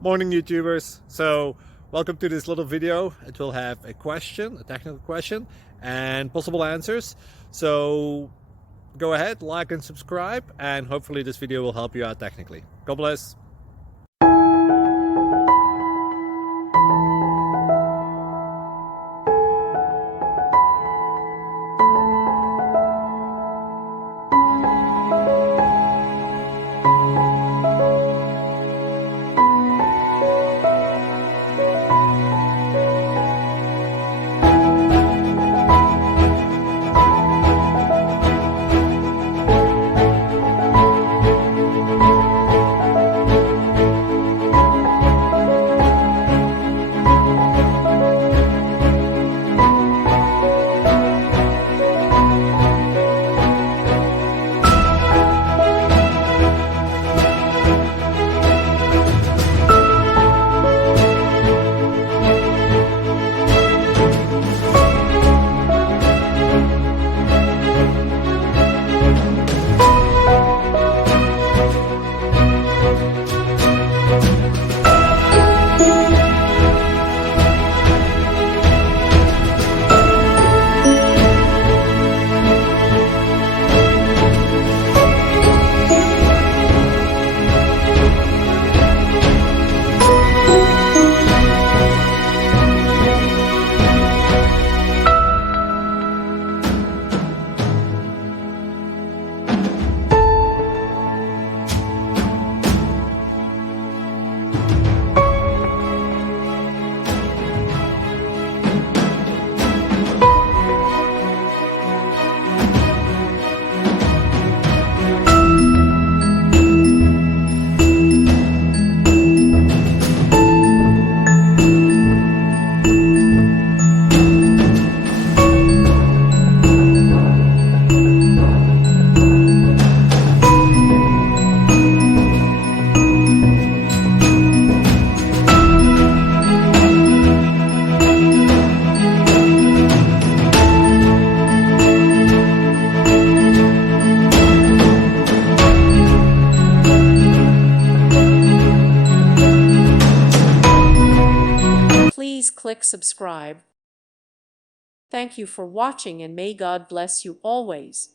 Morning YouTubers. So welcome to this little video. It will have a question, a technical question, and possible answers. So go ahead, like and subscribe, and hopefully this video will help you out technically. God bless. Please click subscribe. Thank you for watching and may God bless you always.